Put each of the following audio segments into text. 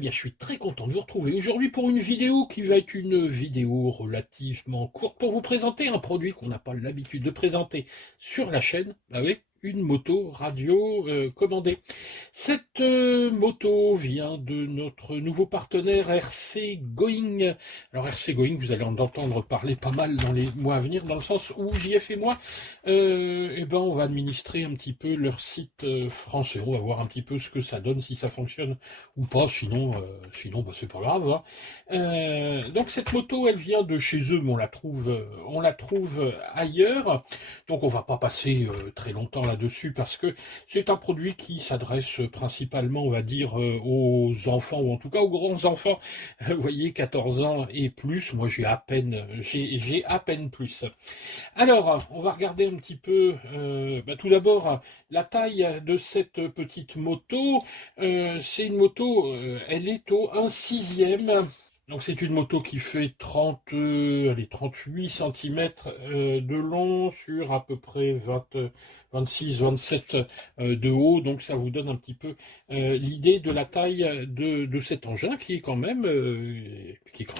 bien, je suis très content de vous retrouver aujourd'hui pour une vidéo qui va être une vidéo relativement courte pour vous présenter un produit qu'on n'a pas l'habitude de présenter sur la chaîne. Ah oui, une moto radio commandée. Cette moto vient de notre nouveau partenaire RC Going. Alors RC Going, vous allez en entendre parler pas mal dans les mois à venir, dans le sens où JF et moi, on va administrer un petit peu leur site français. On va voir un petit peu ce que ça donne, si ça fonctionne ou pas. Sinon, c'est pas grave, hein. Donc cette moto, elle vient de chez eux, mais on la trouve ailleurs. Donc on va pas passer très longtemps là-dessus parce que c'est un produit qui s'adresse principalement, on va dire, aux enfants, ou en tout cas aux grands enfants. Vous voyez, 14 ans et plus. Moi, j'ai à peine plus. Alors, on va regarder un petit peu, tout d'abord, la taille de cette petite moto. C'est une moto, elle est au 1/6. Donc c'est une moto qui fait 38 cm de long sur à peu près 26-27 de haut. Donc ça vous donne un petit peu l'idée de la taille de cet engin qui est quand même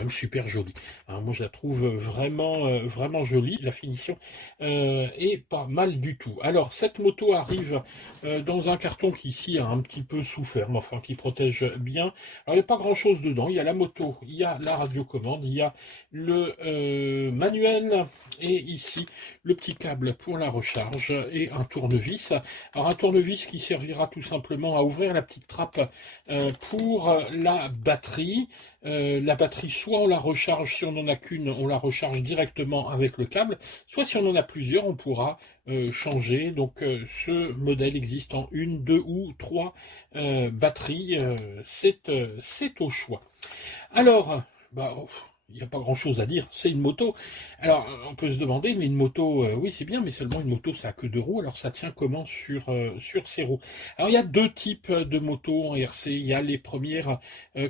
super joli. Hein, moi je la trouve vraiment jolie. La finition est pas mal du tout. Alors cette moto arrive dans un carton qui ici a un petit peu souffert, mais enfin qui protège bien. Alors il n'y a pas grand chose dedans. Il y a la moto, il y a la radiocommande, il y a le manuel et ici le petit câble pour la recharge et un tournevis. Alors un tournevis qui servira tout simplement à ouvrir la petite trappe pour la batterie. La batterie, soit on la recharge, si on n'en a qu'une, on la recharge directement avec le câble, soit si on en a plusieurs, on pourra changer. Donc ce modèle existe en 1, 2 ou 3 batteries. C'est au choix. Alors, il n'y a pas grand chose à dire, c'est une moto. Alors, on peut se demander, mais une moto, oui c'est bien, mais seulement une moto ça a que 2 roues, alors ça tient comment sur ces roues? Alors il y a deux types de motos en RC, il y a les premières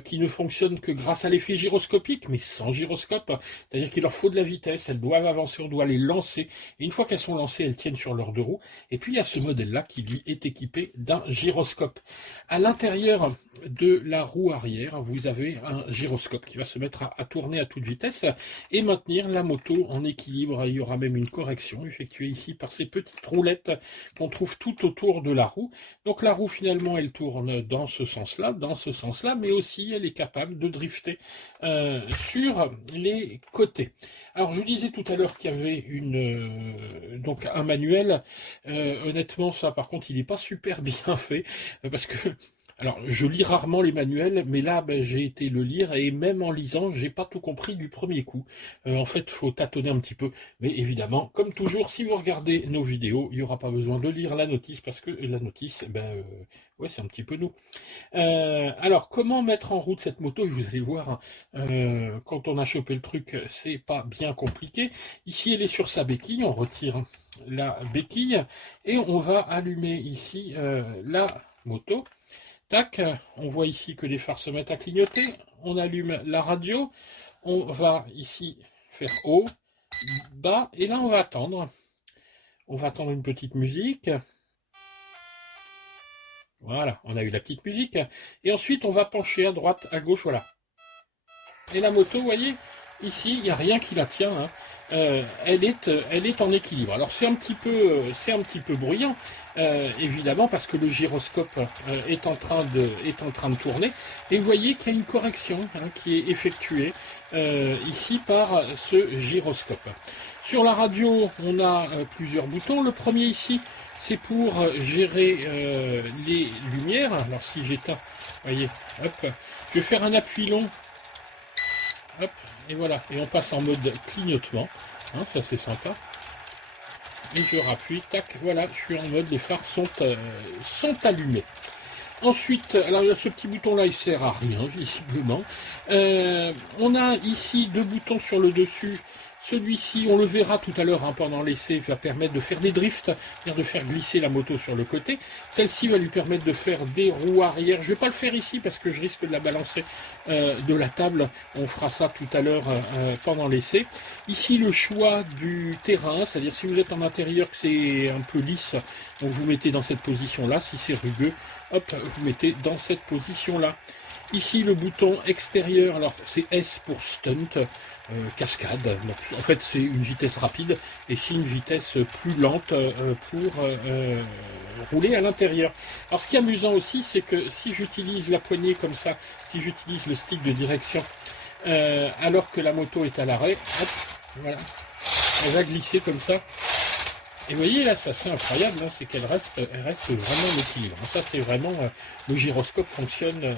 qui ne fonctionnent que grâce à l'effet gyroscopique, mais sans gyroscope, c'est-à-dire qu'il leur faut de la vitesse, elles doivent avancer, on doit les lancer, et une fois qu'elles sont lancées, elles tiennent sur leurs 2 roues, et puis il y a ce modèle-là qui lui est équipé d'un gyroscope. À l'intérieur de la roue arrière, vous avez un gyroscope qui va se mettre à tourner à toute vitesse et maintenir la moto en équilibre. Il y aura même une correction effectuée ici par ces petites roulettes qu'on trouve tout autour de la roue. Donc la roue finalement elle tourne dans ce sens-là, mais aussi elle est capable de drifter sur les côtés. Alors je vous disais tout à l'heure qu'il y avait donc un manuel. Honnêtement ça par contre il n'est pas super bien fait parce que alors, je lis rarement les manuels, mais là, j'ai été le lire, et même en lisant, j'ai pas tout compris du premier coup. En fait, il faut tâtonner un petit peu. Mais évidemment, comme toujours, si vous regardez nos vidéos, il n'y aura pas besoin de lire la notice, parce que la notice, ouais, c'est un petit peu nous. Alors, comment mettre en route cette moto? Vous allez voir, quand on a chopé le truc, c'est pas bien compliqué. Ici, elle est sur sa béquille, on retire la béquille, et on va allumer ici la moto. Tac, on voit ici que les phares se mettent à clignoter, on allume la radio, on va ici faire haut, bas, et là on va attendre. On va attendre une petite musique. Voilà, on a eu la petite musique. Et ensuite on va pencher à droite, à gauche, voilà. Et la moto, vous voyez, ici, il n'y a rien qui la tient, hein. Elle est en équilibre. Alors c'est un petit peu bruyant, évidemment, parce que le gyroscope est en train de tourner. Et vous voyez qu'il y a une correction qui est effectuée ici par ce gyroscope. Sur la radio, on a plusieurs boutons. Le premier ici, c'est pour gérer les lumières. Alors si j'éteins, vous voyez, hop, je vais faire un appui long. Hop, et voilà, et on passe en mode clignotement, hein, ça c'est sympa. Et je rappuie, tac, voilà, je suis en mode, les phares sont allumés. Ensuite, alors ce petit bouton là il sert à rien visiblement. On a ici 2 boutons sur le dessus. Celui-ci, on le verra tout à l'heure pendant l'essai, va permettre de faire des drifts, c'est-à-dire de faire glisser la moto sur le côté. Celle-ci va lui permettre de faire des roues arrière. Je ne vais pas le faire ici parce que je risque de la balancer de la table. On fera ça tout à l'heure pendant l'essai. Ici, le choix du terrain, c'est-à-dire si vous êtes en intérieur que c'est un peu lisse, donc vous mettez dans cette position-là. Si c'est rugueux, hop, vous mettez dans cette position-là. Ici le bouton extérieur, alors c'est S pour stunt, cascade. Donc, en fait c'est une vitesse rapide et c'est une vitesse plus lente pour rouler à l'intérieur. Alors ce qui est amusant aussi, c'est que si j'utilise la poignée comme ça, si j'utilise le stick de direction, alors que la moto est à l'arrêt, hop, voilà, elle va glisser comme ça. Et vous voyez là, ça c'est incroyable, hein, c'est qu'elle reste, elle reste vraiment en équilibre. Ça c'est vraiment, le gyroscope fonctionne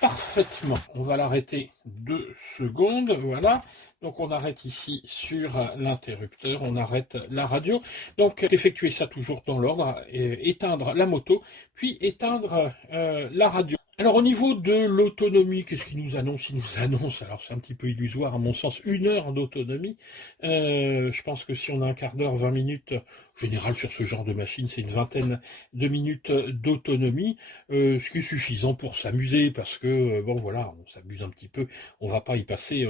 parfaitement. On va l'arrêter 2 secondes, voilà. Donc on arrête ici sur l'interrupteur, on arrête la radio. Donc effectuer ça toujours dans l'ordre, éteindre la moto, puis éteindre la radio. Alors au niveau de l'autonomie, qu'est-ce qu'il nous annonce? Il nous annonce, alors c'est un petit peu illusoire à mon sens, 1 heure d'autonomie. Je pense que si on a un quart d'heure, 20 minutes, en général sur ce genre de machine, c'est une vingtaine de minutes d'autonomie, ce qui est suffisant pour s'amuser, parce que bon voilà, on s'amuse un petit peu, on va pas y passer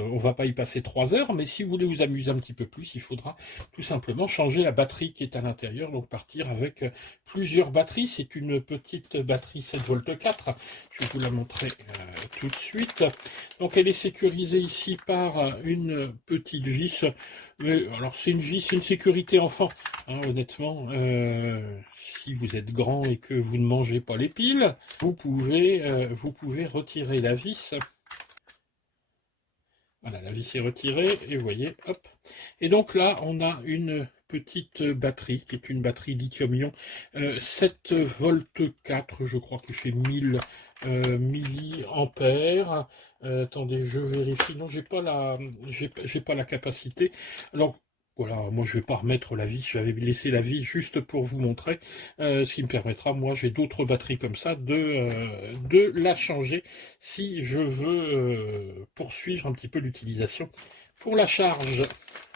3 heures, mais si vous voulez vous amuser un petit peu plus, il faudra tout simplement changer la batterie qui est à l'intérieur, donc partir avec plusieurs batteries. C'est une petite batterie 7V 4. Je vais vous la montrer tout de suite. Donc elle est sécurisée ici par une petite vis. Alors c'est une vis, c'est une sécurité enfant. Hein, honnêtement, si vous êtes grand et que vous ne mangez pas les piles, vous pouvez retirer la vis. Voilà, la vis est retirée et vous voyez, hop. Et donc là, on a une petite batterie qui est une batterie lithium-ion 7V 4, je crois, qui fait 1000 milliampères. Attendez, je vérifie. Non, j'ai pas la capacité. Alors voilà, moi je vais pas remettre la vis, j'avais laissé la vis juste pour vous montrer, ce qui me permettra, moi j'ai d'autres batteries comme ça, de la changer si je veux poursuivre un petit peu l'utilisation. Pour la charge,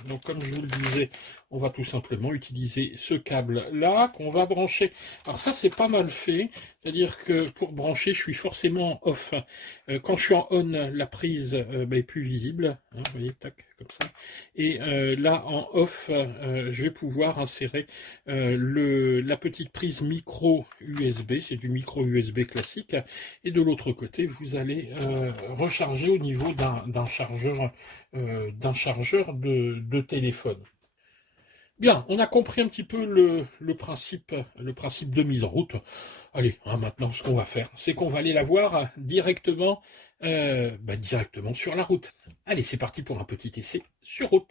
donc comme je vous le disais, on va tout simplement utiliser ce câble là qu'on va brancher. Alors ça c'est pas mal fait, c'est-à-dire que pour brancher je suis forcément en off. Quand je suis en on, la prise est plus visible, hein, vous voyez, tac, comme ça. Et là en off, je vais pouvoir insérer la petite prise micro USB, c'est du micro USB classique. Et de l'autre côté, vous allez recharger au niveau d'un chargeur de téléphone. Bien, on a compris un petit peu le principe de mise en route. Allez, hein, maintenant ce qu'on va faire, c'est qu'on va aller la voir directement sur la route. Allez, c'est parti pour un petit essai sur route.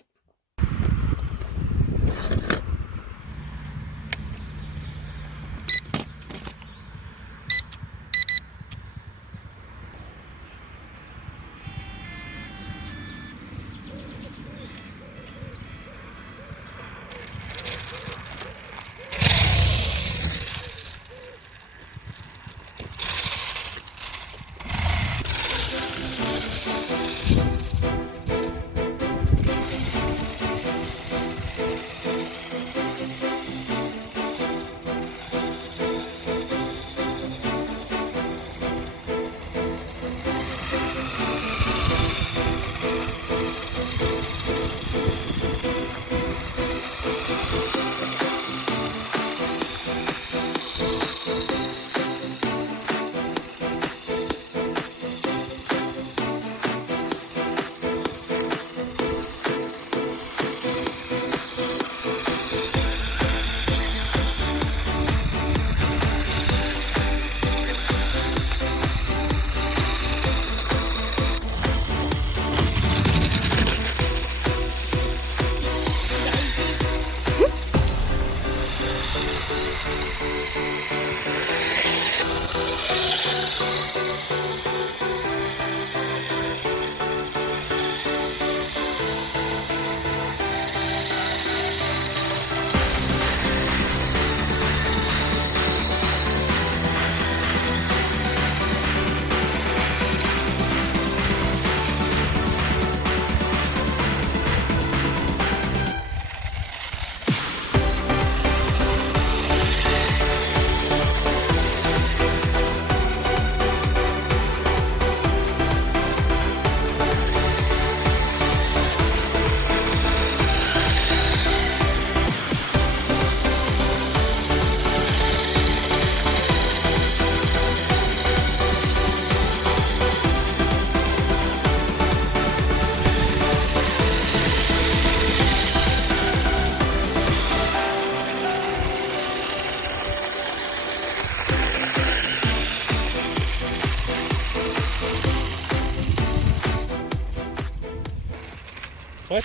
Prêt?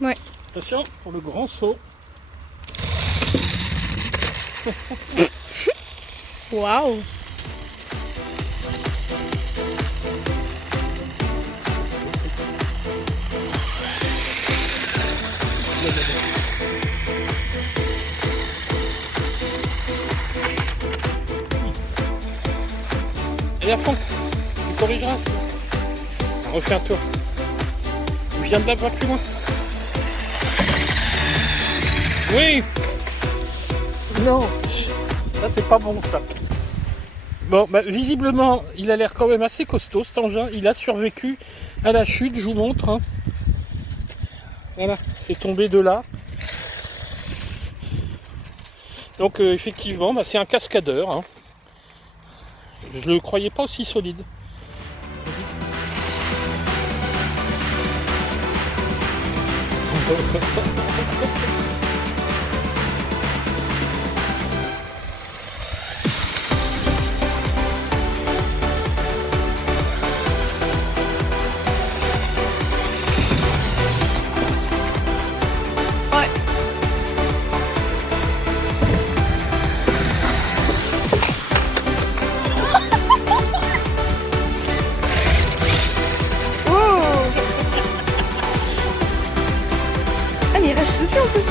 Ouais. Attention pour le grand saut. Waouh. Et à fond, tu corrigeras. Refais un tour. Viens de là, pas plus loin. Oui. Non. Ça c'est pas bon ça. Bon, bah, visiblement, il a l'air quand même assez costaud cet engin. Il a survécu à la chute, je vous montre. Hein. Voilà, c'est tombé de là. Donc effectivement, bah, c'est un cascadeur. Hein. Je le croyais pas aussi solide. Ouais. Oh. Ah, il reste dessus en plus.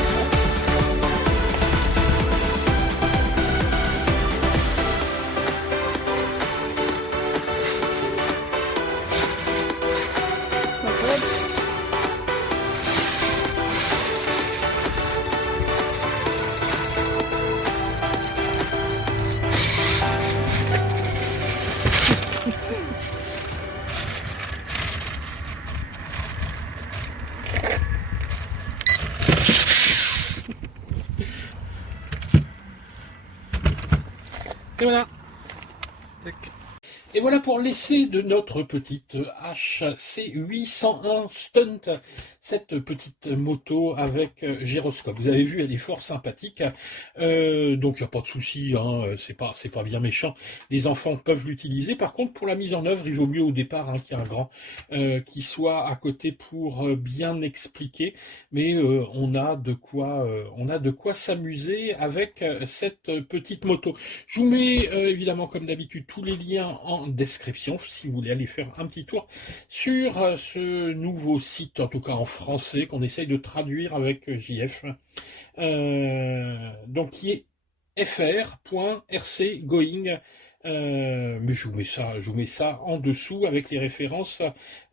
Et voilà. Tac. Et voilà pour l'essai de notre petite HC801 Stunt, cette petite moto avec gyroscope. Vous avez vu, elle est fort sympathique, donc il n'y a pas de souci, hein, c'est pas bien méchant. Les enfants peuvent l'utiliser. Par contre, pour la mise en œuvre, il vaut mieux au départ qu'il y ait un grand qui soit à côté pour bien expliquer. Mais on a de quoi s'amuser avec cette petite moto. Je vous mets évidemment comme d'habitude tous les liens en description si vous voulez aller faire un petit tour sur ce nouveau site, en tout cas en français, qu'on essaye de traduire avec JF, donc qui est fr.rcgoing. Mais je vous mets ça en dessous avec les références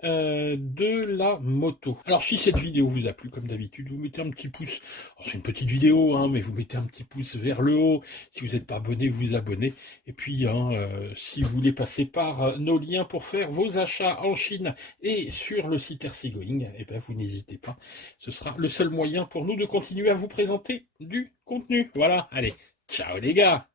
de la moto. Alors si cette vidéo vous a plu, comme d'habitude, vous mettez un petit pouce. C'est une petite vidéo, hein, mais vous mettez un petit pouce vers le haut. Si vous n'êtes pas abonné, vous abonnez. Et puis, hein, si vous voulez passer par nos liens pour faire vos achats en Chine et sur le site RCGoing, eh ben, vous n'hésitez pas. Ce sera le seul moyen pour nous de continuer à vous présenter du contenu. Voilà, allez, ciao les gars!